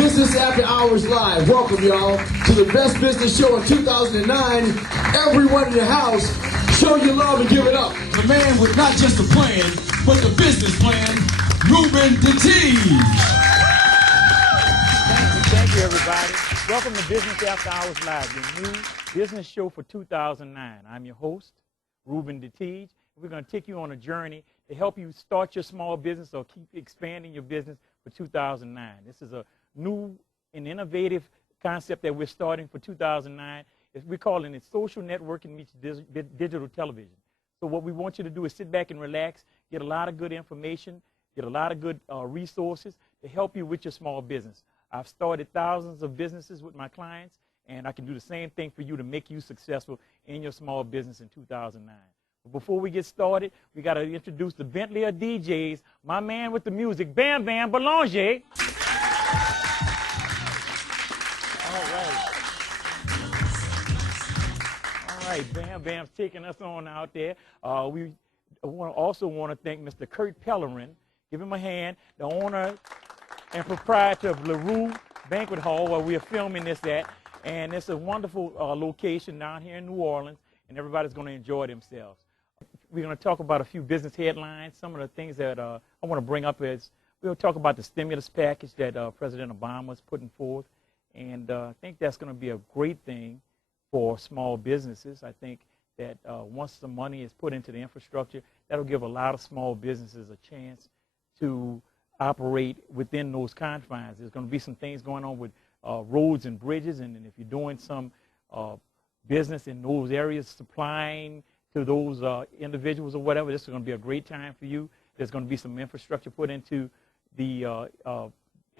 Business After Hours Live. Welcome, y'all, to the best business show in 2009. Everyone in the house, show your love and give it up. The man with not just a plan, but the business plan, Ruben DeTeege. Thank you, everybody. Welcome to Business After Hours Live, your new business show for 2009. I'm your host, Ruben DeTeege. We're going to take you on a journey to help you start your small business or keep expanding your business for 2009. This is a new and innovative concept that we're starting for 2009. We're calling it Social Networking Meets Digital Television. So what we want you to do is sit back and relax, get a lot of good information, get a lot of good resources to help you with your small business. I've started thousands of businesses with my clients, and I can do the same thing for you to make you successful in your small business in 2009. But before we get started, we got to introduce the Bentley of DJs, my man with the music, Bam Bam Boulanger. All right, Bam Bam's taking us on out there. We also want to thank Mr. Kurt Pellerin. Give him a hand, the owner and proprietor of LaRue Banquet Hall, where we are filming this at. And it's a wonderful location down here in New Orleans, and everybody's going to enjoy themselves. We're going to talk about a few business headlines. Some of the things that I want to bring up is we'll talk about the stimulus package that President Obama is putting forth. And I think that's going to be a great thing for small businesses. I think that once the money is put into the infrastructure, that'll give a lot of small businesses a chance to operate within those confines. There's going to be some things going on with roads and bridges, and if you're doing some business in those areas, supplying to those individuals or whatever, this is going to be a great time for you. There's going to be some infrastructure put into the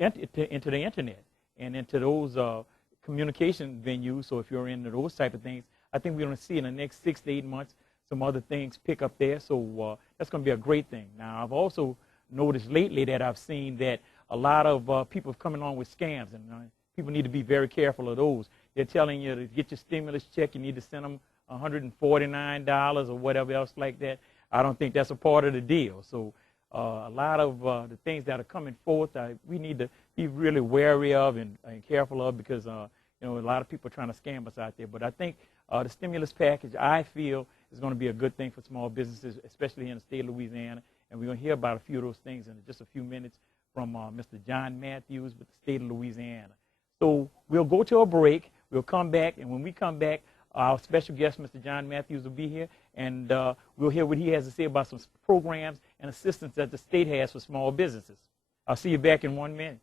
internet and into those communication venues. So if you're into those type of things, I think we're going to see in the next 6 to 8 months some other things pick up there. So that's going to be a great thing. Now, I've also noticed lately that I've seen that a lot of people have come along with scams, and people need to be very careful of those. They're telling you to get your stimulus check, you need to send them $149 or whatever else like that. I don't think that's a part of the deal. So a lot of the things that are coming forth, we need to be really wary of and careful of, because a lot of people are trying to scam us out there. But I think the stimulus package, I feel, is going to be a good thing for small businesses, especially in the state of Louisiana. And we're going to hear about a few of those things in just a few minutes from Mr. John Matthews with the state of Louisiana. So we'll go to a break. We'll come back, and when we come back, our special guest, Mr. John Matthews, will be here, and we'll hear what he has to say about some programs and assistance that the state has for small businesses. I'll see you back in 1 minute.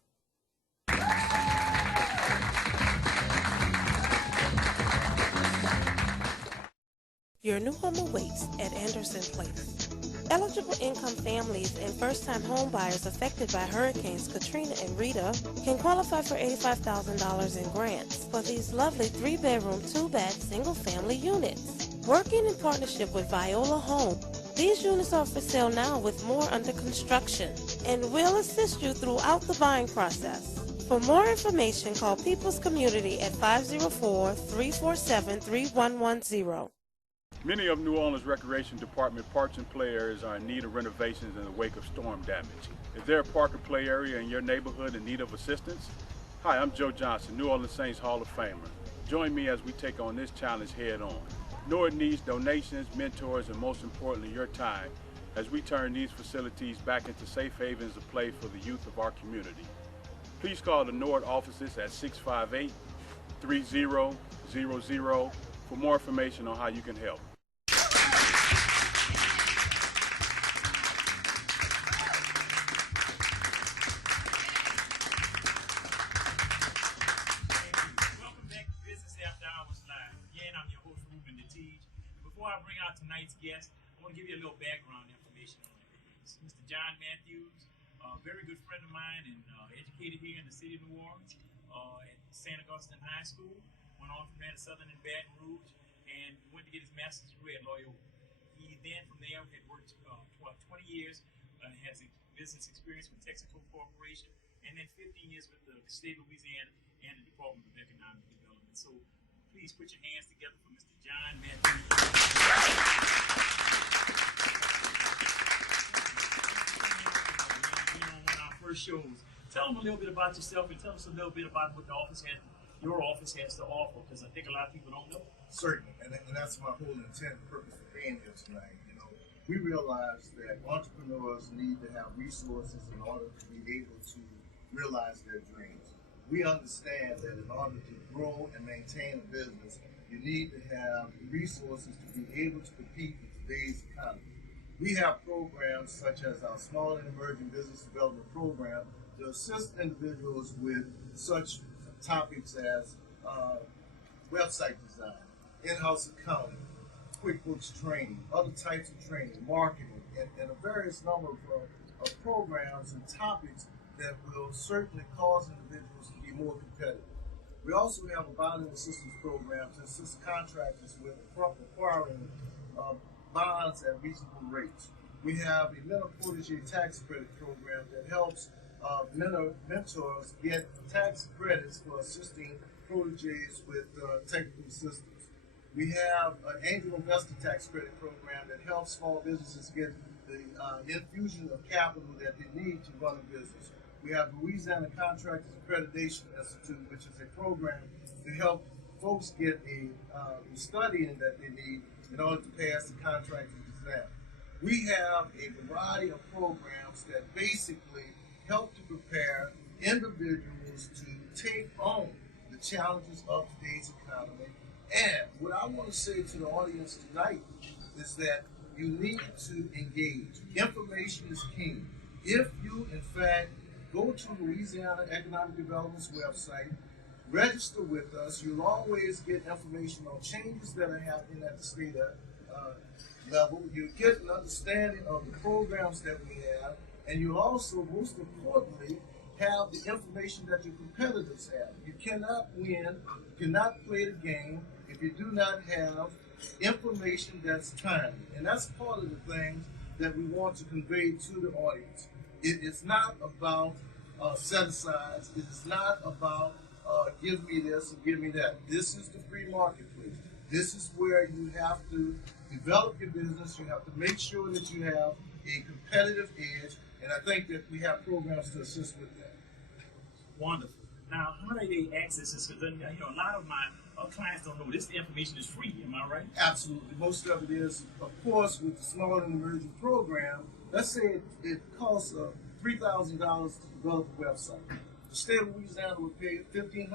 Your new home awaits at Anderson Place. Eligible income families and first-time home buyers affected by Hurricanes Katrina and Rita can qualify for $85,000 in grants for these lovely 3-bedroom, 2-bath, single-family units. Working in partnership with Viola Home, these units are for sale now with more under construction and will assist you throughout the buying process. For more information, call People's Community at 504-347-3110. Many of New Orleans Recreation Department parks and play areas are in need of renovations in the wake of storm damage. Is there a park or play area in your neighborhood in need of assistance? Hi, I'm Joe Johnson, New Orleans Saints Hall of Famer. Join me as we take on this challenge head on. NORD needs donations, mentors, and most importantly, your time, as we turn these facilities back into safe havens of play for the youth of our community. Please call the NORD offices at 658-3000 for more information on how you can help. Before I bring out tonight's guest, I want to give you a little background information on him. Mr. John Matthews, a very good friend of mine, and educated here in the city of New Orleans at St. Augustine High School. Went on from there to Southern and Baton Rouge, and went to get his master's degree at Loyola. He then, from there, had worked 20 years, has business experience with Texaco Corporation, and then 15 years with the state of Louisiana and the Department of Economic Development. So please put your hands together for Mr. John Matthews. On one of our first shows, tell them a little bit about yourself and tell us a little bit about what your office has to offer, because I think a lot of people don't know. Certainly, and that's my whole intent and purpose for being here tonight. You know, we realize that entrepreneurs need to have resources in order to be able to realize their dreams. We understand that in order to grow and maintain a business, you need to have resources to be able to compete in today's economy. We have programs such as our Small and Emerging Business Development Program to assist individuals with such topics as website design, in-house accounting, QuickBooks training, other types of training, marketing, and a various number of programs and topics that will certainly cause individuals to be more competitive. We also have a bonding assistance program to assist contractors with acquiring bonds at reasonable rates. We have a mentor protege tax credit program that helps mentors get tax credits for assisting proteges with technical assistance. We have an angel investor tax credit program that helps small businesses get the infusion of capital that they need to run a business. We have Louisiana Contractors Accreditation Institute, which is a program to help folks get the studying that they need in order to pass the contracting exam. We have a variety of programs that basically help to prepare individuals to take on the challenges of today's economy. And what I want to say to the audience tonight is that you need to engage. Information is king. If you, in fact, go to Louisiana Economic Development's website, register with us, you'll always get information on changes that are happening at the state level. You'll get an understanding of the programs that we have, and you'll also, most importantly, have the information that your competitors have. You cannot win, you cannot play the game if you do not have information that's timely. And that's part of the things that we want to convey to the audience. It is not about set-asides. It is not about give me this and give me that. This is the free marketplace. This is where you have to develop your business. You have to make sure that you have a competitive edge, and I think that we have programs to assist with that. Wonderful. Now, how do they access this? Because a lot of my clients don't know this information is free. Am I right? Absolutely. Most of it is, of course, with the Small and Emerging program. Let's say it costs $3,000 to develop a website. The state of Louisiana would pay $1,500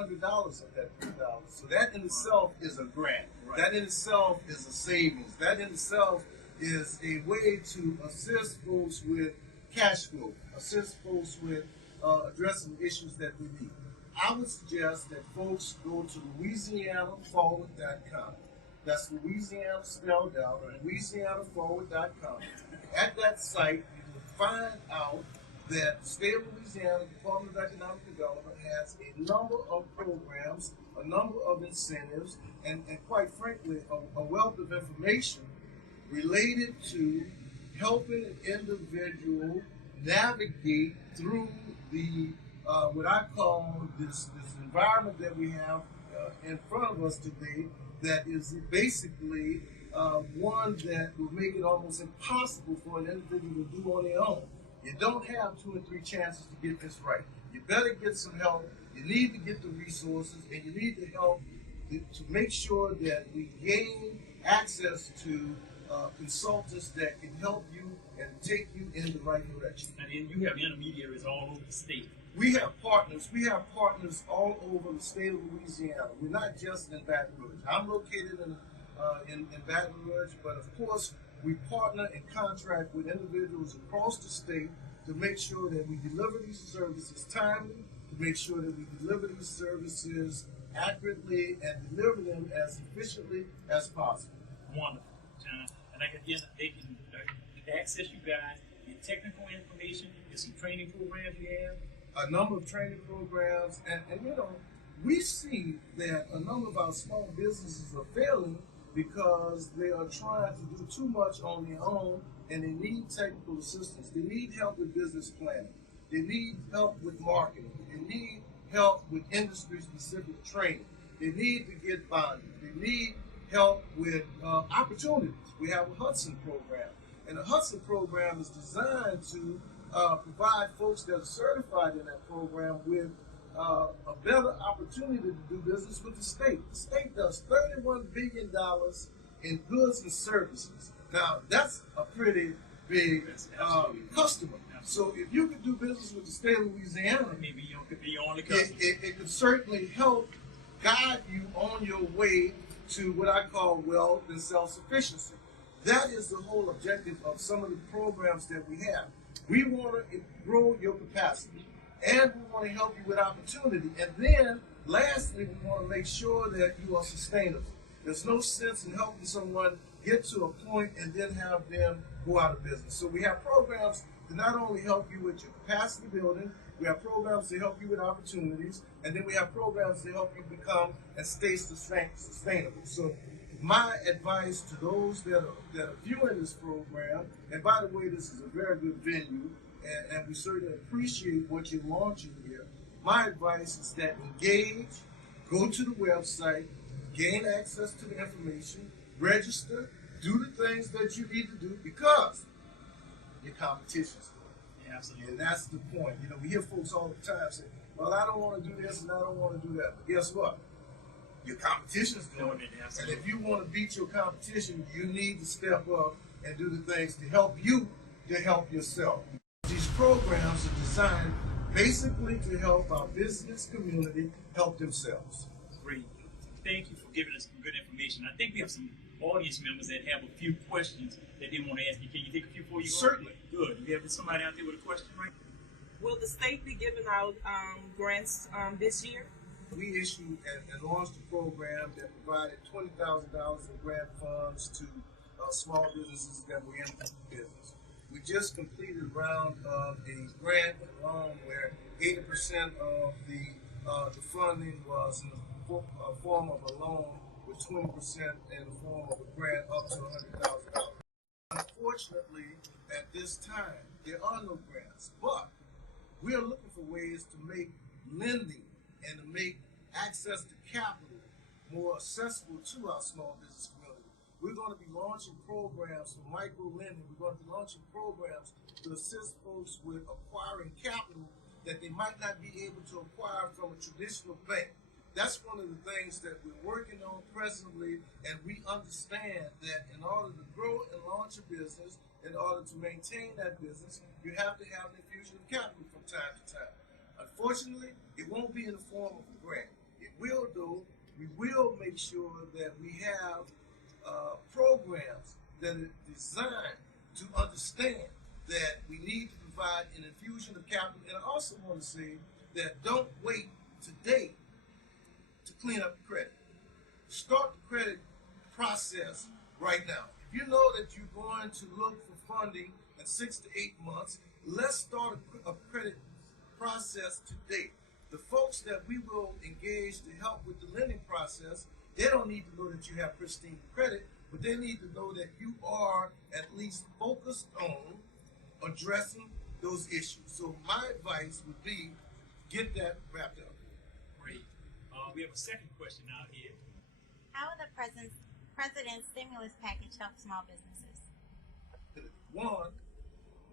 of that $3,000. So that in itself is a grant. Right. That in itself is a savings. That in itself is a way to assist folks with cash flow, assist folks with addressing issues that they need. I would suggest that folks go to LouisianaForward.com. That's Louisiana spelled out, or LouisianaForward.com. At that site, you will find out that the state of Louisiana Department of Economic Development has a number of programs, a number of incentives, and quite frankly, a wealth of information related to helping an individual navigate through the what I call this environment that we have in front of us today, that is basically one that will make it almost impossible for an individual to do on their own. You don't have 2 or 3 chances to get this right. You better get some help. You need to get the resources, and you need the help to make sure that we gain access to consultants that can help you and take you in the right direction. And then you have intermediaries all over the state. We have partners. We have partners all over the state of Louisiana. We're not just in Baton Rouge. I'm located in Baton Rouge, but of course we partner and contract with individuals across the state to make sure that we deliver these services timely, to make sure that we deliver these services accurately, and deliver them as efficiently as possible. Wonderful, John. And again, they can access you guys, get technical information, get some training programs you have. A number of training programs, and we see that a number of our small businesses are failing because they are trying to do too much on their own, and they need technical assistance. They need help with business planning. They need help with marketing. They need help with industry-specific training. They need to get bonded. They need help with opportunities. We have a Hudson program, and the Hudson program is designed to provide folks that are certified in that program with a better opportunity to do business with the state. The state does $31 billion in goods and services. Now, that's a pretty big customer. So if you could do business with the state of Louisiana, Maybe you could be your only customer. it could certainly help guide you on your way to what I call wealth and self-sufficiency. That is the whole objective of some of the programs that we have. We want to grow your capacity, and we want to help you with opportunity. And then, lastly, we want to make sure that you are sustainable. There's no sense in helping someone get to a point and then have them go out of business. So we have programs to not only help you with your capacity building, we have programs to help you with opportunities, and then we have programs to help you become and stay sustainable. So my advice to those that are viewing this program, and by the way, this is a very good venue, and we certainly appreciate what you're launching here. My advice is that engage, go to the website, gain access to the information, register, do the things that you need to do, because your competition's doing. Yeah, absolutely. And that's the point. You know, we hear folks all the time say, well, I don't want to do this and I don't want to do that. But guess what? Your competition's doing it. And if you want to beat your competition, you need to step up and do the things to help you to help yourself. These programs are designed basically to help our business community help themselves. Great. Thank you for giving us some good information. I think we have some audience members that have a few questions that they want to ask you. Can you take a few for you? Certainly. Good. You have somebody out there with a question, right? Will the state be giving out grants this year? We issued and launched a program that provided $20,000 in grant funds to small businesses that were in business. We just completed a round of a grant and loan where 80% of the funding was in the form of a loan, with 20% in the form of a grant up to $100,000. Unfortunately, at this time, there are no grants, but we are looking for ways to make lending and to make access to capital more accessible to our small business community. We're going to be launching programs for micro lending. We're going to be launching programs to assist folks with acquiring capital that they might not be able to acquire from a traditional bank. That's one of the things that we're working on presently, and we understand that in order to grow and launch a business, in order to maintain that business, you have to have an infusion of capital from time to time. Unfortunately, it won't be in the form of a grant. It will, though, we will make sure that we have programs that are designed to understand that we need to provide an infusion of capital. And I also want to say that don't wait today to clean up the credit. Start the credit process right now. If you know that you're going to look for funding in 6 to 8 months, let's start a credit process today. The folks that we will engage to help with the lending process, they don't need to know that you have pristine credit, but they need to know that you are at least focused on addressing those issues. So my advice would be, get that wrapped up. Great. We have a second question out here. How will the president's stimulus package help small businesses? One,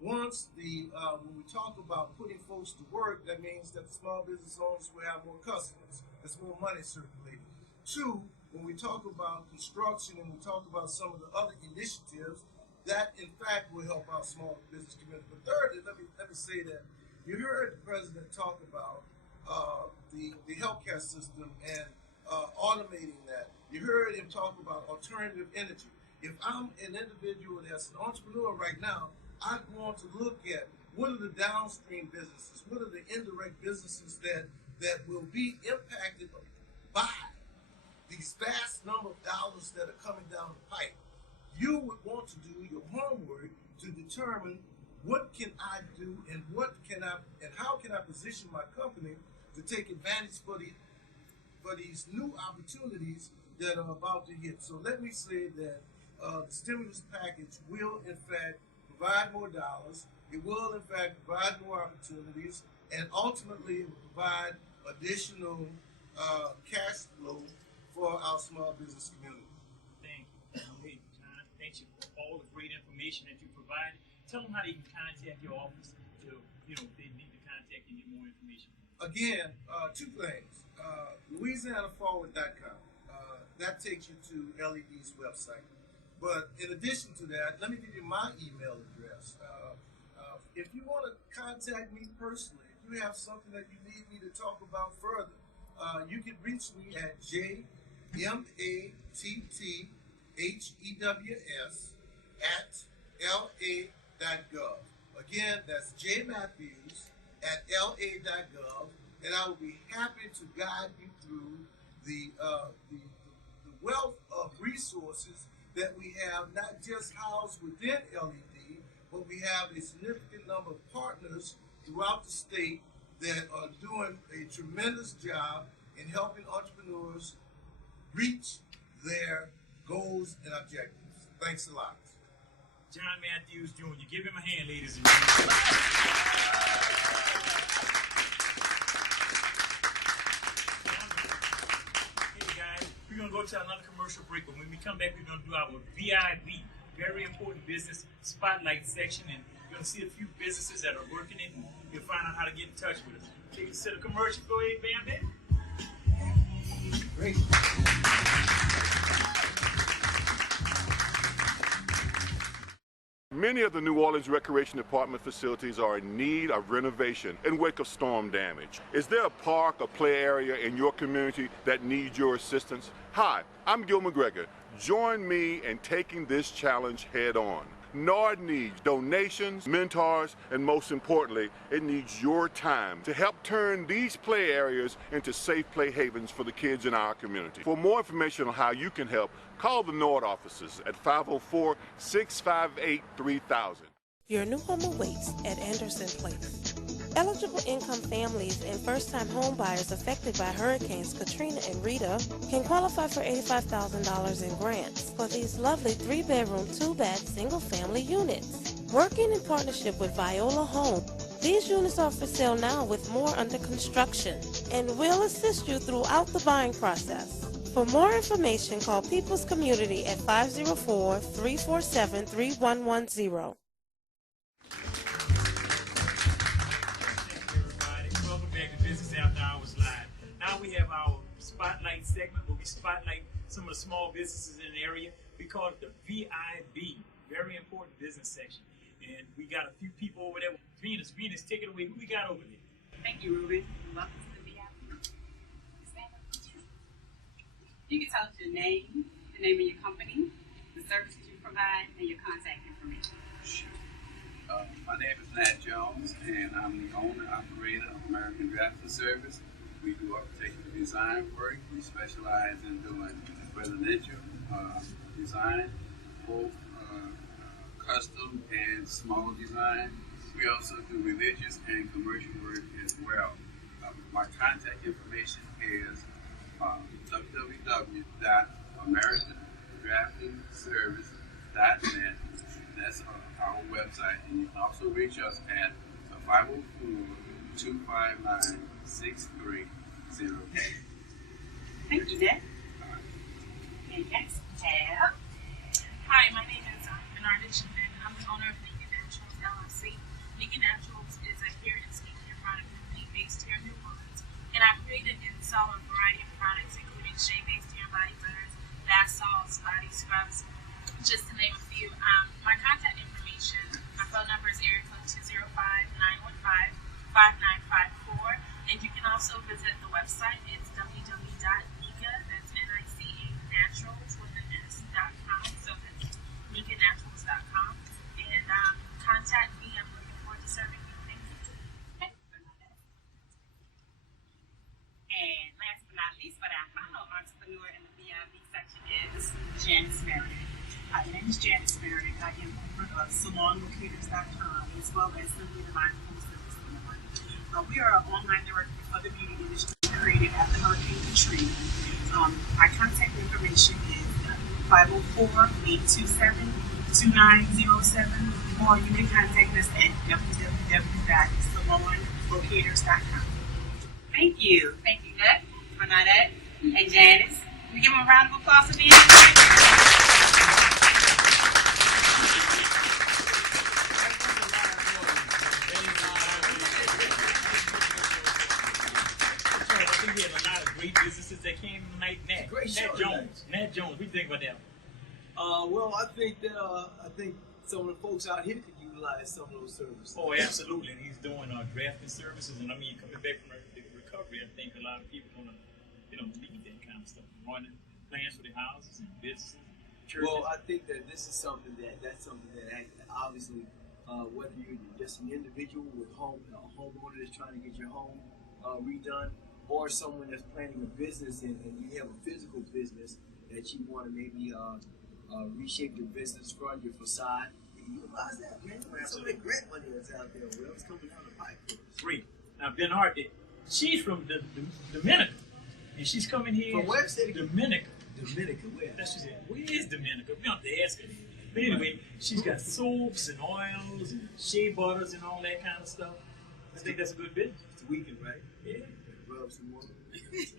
once when we talk about putting folks to work, that means that the small business owners will have more customers. There's more money circulating. Two, when we talk about construction and we talk about some of the other initiatives, that in fact will help our small business community. But thirdly, let me say that you heard the president talk about the healthcare system and automating that. You heard him talk about alternative energy. If I'm an individual that's an entrepreneur right now, I want to look at what are the downstream businesses, what are the indirect businesses that will be impacted by these vast number of dollars that are coming down the pipe. You would want to do your homework to determine what can I do and how can I position my company to take advantage for these new opportunities that are about to hit. So let me say that the stimulus package will in fact provide more dollars. It will in fact provide more opportunities, and ultimately it will provide additional cash flow for our small business community. Thank you. John, thank you for all the great information that you provided. Tell them how they can contact your office to, if they need to contact and get more information? Again, two things. LouisianaForward.com. That takes you to LED's website. But in addition to that, let me give you my email address. If you want to contact me personally, if you have something that you need me to talk about further, you can reach me at jmatthews@la.gov. Again, that's jmatthews@la.gov, and I will be happy to guide you through the wealth of resources that we have, not just housed within LED, but we have a significant number of partners throughout the state that are doing a tremendous job in helping entrepreneurs reach their goals and objectives. Thanks a lot. John Matthews Jr. Give him a hand, ladies and gentlemen. Hey guys, we're going to go to another commercial break, but when we come back, we're going to do our VIB, very important business spotlight section, and you're going to see a few businesses that are working it, and you'll find out how to get in touch with us. Take us to the commercial. Go ahead, Bam Bam. Great. Many of the New Orleans Recreation Department facilities are in need of renovation in wake of storm damage. Is there a park or play area in your community that needs your assistance? Hi, I'm Gil McGregor. Join me in taking this challenge head on. NORD needs donations, mentors, and most importantly, it needs your time to help turn these play areas into safe play havens for the kids in our community. For more information on how you can help, call the NORD offices at 504-658-3000. Your new home awaits at Anderson Place. Eligible income families and first-time home buyers affected by Hurricanes Katrina and Rita can qualify for $85,000 in grants for these lovely 3-bedroom, 2-bath, single-family units. Working in partnership with Viola Home, these units are for sale now with more under construction and will assist you throughout the buying process. For more information, call People's Community at 504-347-3110. Business After Hours Live. Now we have our spotlight segment where we spotlight some of the small businesses in the area. We call it the VIB, very important business section. And we got a few people over there. Venus, take it away. Who we got over there? Thank you, Ruben. Welcome to the VIB. Stand up. You can tell us your name, the name of your company, the services you provide, and your contact information. Sure. My name is Nat Jones, and I'm the owner-operator of American Drafting Service. We do architectural design work. We specialize in doing residential design, both custom and small design. We also do religious and commercial work as well. My contact information is www.americandraftingservice.net. That's our website, and you can also reach us at 504-259-6308. Thank you, Ned. And next, Tab. Hi, my name is Bernarda Chinman. I'm the owner of Naked Naturals LLC. Naked Naturals is a hair and skincare product company based here in New Orleans, and I created and sell a variety of products, including shea-based hair body butters, bath salts, body scrubs, just to name a few. My contact information, my phone number is area code 205-915-5954, and you can also visit the website. It's www.nika, that's N-I-C-A, naturals.com, so that's nikanaturals.com, and contact me. I'm looking forward to serving you. Thank you. And last but not least, but our final entrepreneur in the VIB section is Janice Meredith. Hi, my name is Janice Meredith. I am owner of SalonLocators.com as well as Simply Divine Home Service. We are an online directory for the beauty industry created after Hurricane Katrina. Our contact information is 504-827-2907, or you can contact us at www.salonlocators.com. Thank you. Thank you, Ned, Bernadette, and Janice. Can we give them a round of applause for being here? that came tonight, Nat. Great show Nat Jones. Nat Jones. What do you think about that? Well, I think that some of the folks out here could utilize some of those services. Oh, absolutely. And he's doing drafting services, and I mean, coming back from the recovery, I think a lot of people gonna, need that kind of stuff. Running plans for their houses and businesses, churches. Well, I think that this is something that's something that obviously, whether you're just an individual with a homeowner that's trying to get your home redone, or someone that's planning a business and you have a physical business that you want to maybe reshape your business front, your facade. You utilize that, man. So many great money that's out there. Well, it's coming from the pipe for us. Great. Now, Bernard, she's from the Dominica, and she's coming here. From where? City? Dominica. Dominica, where? That's what she said. Where is Dominica? We don't have to ask her. But anyway, she's got soaps and oils and shea butters and all that kind of stuff. I think that's a good business. It's a weekend, right? Yeah. Rub some more. It's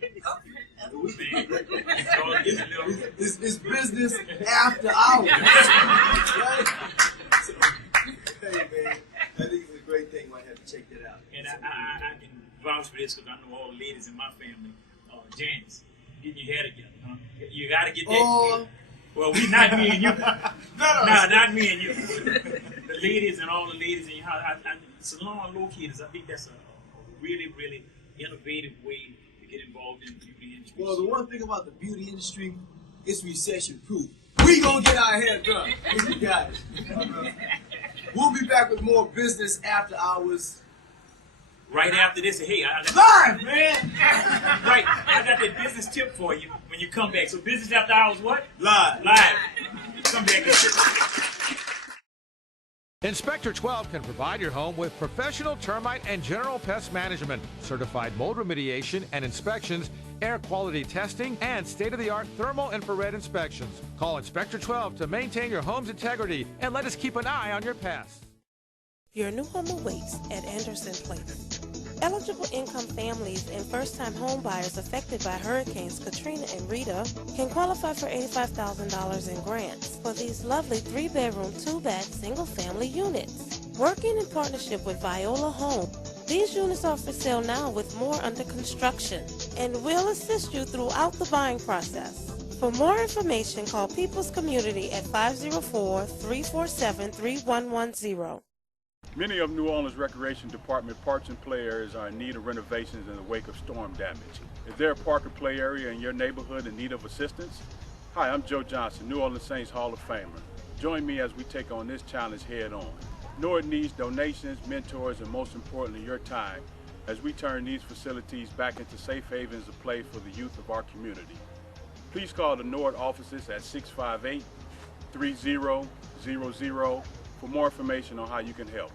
business after hours. Right? So, hey, man, I think it's a great thing. Might have to check that out. And I can vouch for this because I know all the ladies in my family. Janice, getting your hair together, huh? You got to get that. Well, not me and you. No, not me and you. The ladies and all the ladies in your house. Salon locators, I think that's a really, really innovative way to get involved in the beauty industry. Well, the one thing about the beauty industry, it's recession-proof. We gonna get our hair done. You got it. We'll be back with more business after hours. Right after this, hey, live, man. Right, I got that business tip for you when you come back. So business after hours, what? Live. Come back. Inspector 12 can provide your home with professional termite and general pest management, certified mold remediation and inspections, air quality testing, and state-of-the-art thermal infrared inspections. Call Inspector 12 to maintain your home's integrity and let us keep an eye on your pests. Your new home awaits at Anderson Place. Eligible income families and first-time home buyers affected by Hurricanes Katrina and Rita can qualify for $85,000 in grants for these lovely 3-bedroom, 2-bath, single-family units. Working in partnership with Viola Home, these units are for sale now with more under construction and will assist you throughout the buying process. For more information, call People's Community at 504-347-3110. Many of New Orleans Recreation Department parks and play areas are in need of renovations in the wake of storm damage. Is there a park or play area in your neighborhood in need of assistance? Hi, I'm Joe Johnson, New Orleans Saints Hall of Famer. Join me as we take on this challenge head on. NORD needs donations, mentors, and most importantly, your time as we turn these facilities back into safe havens of play for the youth of our community. Please call the NORD offices at 658-3000 for more information on how you can help.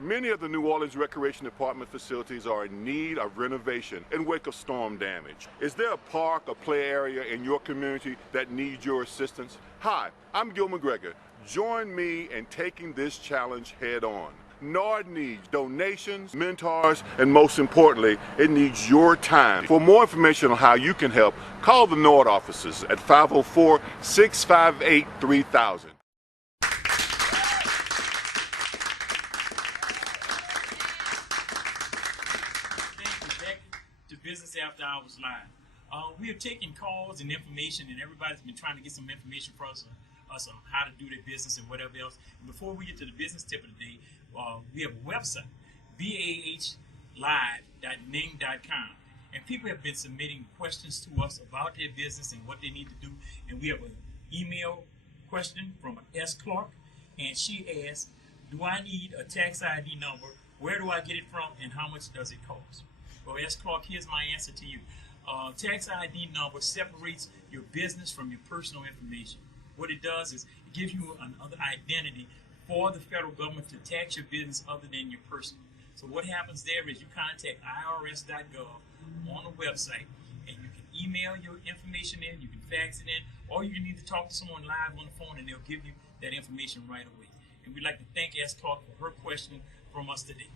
Many of the New Orleans Recreation Department facilities are in need of renovation in wake of storm damage. Is there a park or play area in your community that needs your assistance? Hi, I'm Gil McGregor. Join me in taking this challenge head on. NORD needs donations, mentors, and most importantly, it needs your time. For more information on how you can help, call the NORD offices at 504-658-3000. Business After Hours Live. We have taken calls and information, and everybody's been trying to get some information for us on how to do their business and whatever else. And before we get to the business tip of the day, we have a website, bahlive.ning.com. And people have been submitting questions to us about their business and what they need to do. And we have an email question from S. Clark, and she asks, do I need a tax ID number? Where do I get it from, and how much does it cost? Well, S. Clark, here's my answer to you. Tax ID number separates your business from your personal information. What it does is it gives you another identity for the federal government to tax your business other than your personal. So what happens there is you contact irs.gov on the website, and you can email your information in, you can fax it in, or you can either talk to someone live on the phone and they'll give you that information right away. And we'd like to thank S. Clark for her question from us today.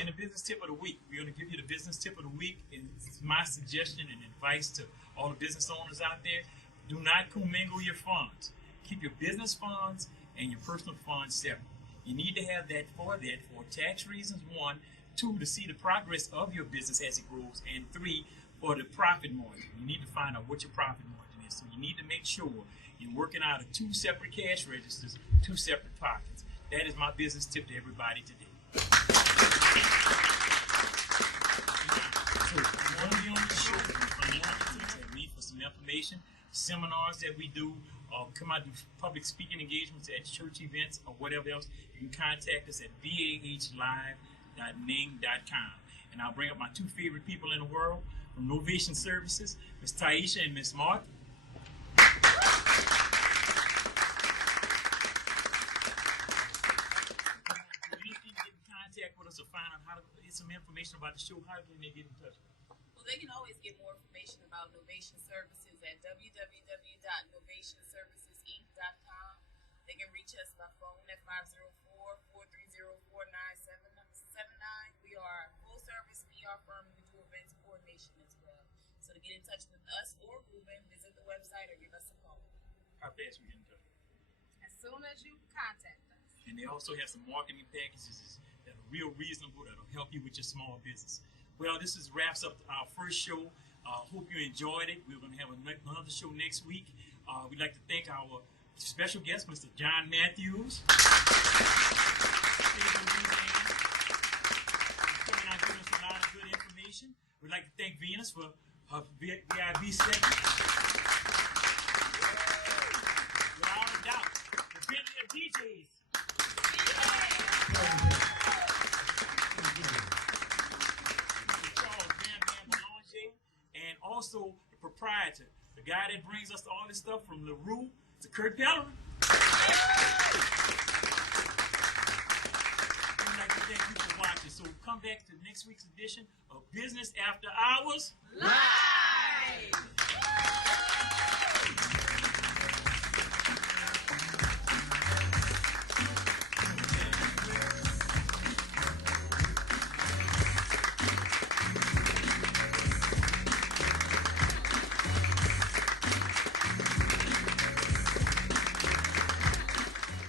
And the business tip of the week, we're going to give you the business tip of the week. It's my suggestion and advice to all the business owners out there. Do not commingle your funds. Keep your business funds and your personal funds separate. You need to have that for tax reasons, 1, 2, to see the progress of your business as it grows, and 3, for the profit margin. You need to find out what your profit margin is. So you need to make sure you're working out of 2 separate cash registers, 2 separate pockets. That is my business tip to everybody today. So if you want to be on the show, you want to contact me for some information, seminars that we do, come out and do public speaking engagements at church events or whatever else, you can contact us at bahlive.ning.com. And I'll bring up my 2 favorite people in the world from Novation Services, Ms. Taisha and Ms. Mark. With us or find out how to get some information about the show, how can they get in touch? Well, they can always get more information about Novation Services at www.novationservicesinc.com. They can reach us by phone at 504-430-4979. We are a full-service PR firm, and we do events coordination as well. So to get in touch with us or Ruben, visit the website or give us a call. How fast we get in touch? As soon as you contact us. And they also have some marketing packages that are real reasonable, that'll help you with your small business. Well, this wraps up our first show. Hope you enjoyed it. We're going to have another show next week. We'd like to thank our special guest, Mr. John Matthews. Coming out giving us a lot of good information. We'd like to thank Venus for her VIB segment. Without a doubt, the Bentley of DJs. And also the proprietor, the guy that brings us all this stuff from LaRue to Kurt Pellerin. We'd like to thank you for watching. So come back to next week's edition of Business After Hours Live.